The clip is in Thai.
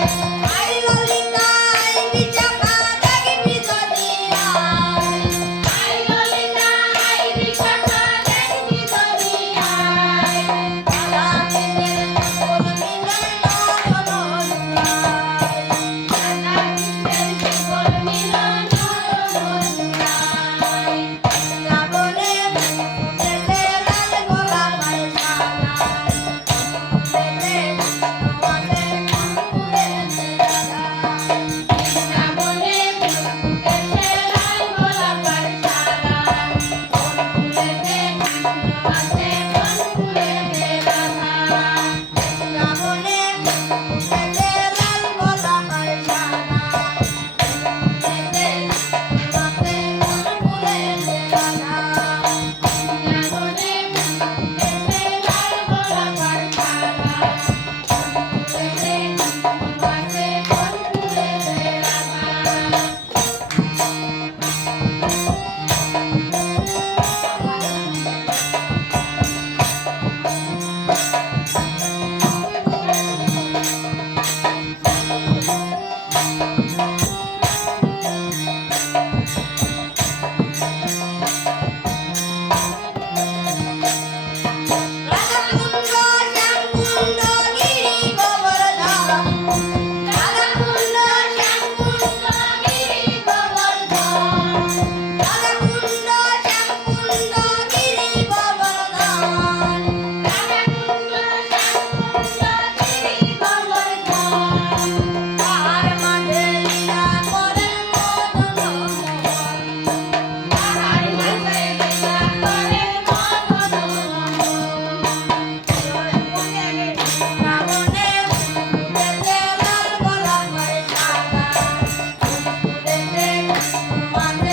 Thank you. วัน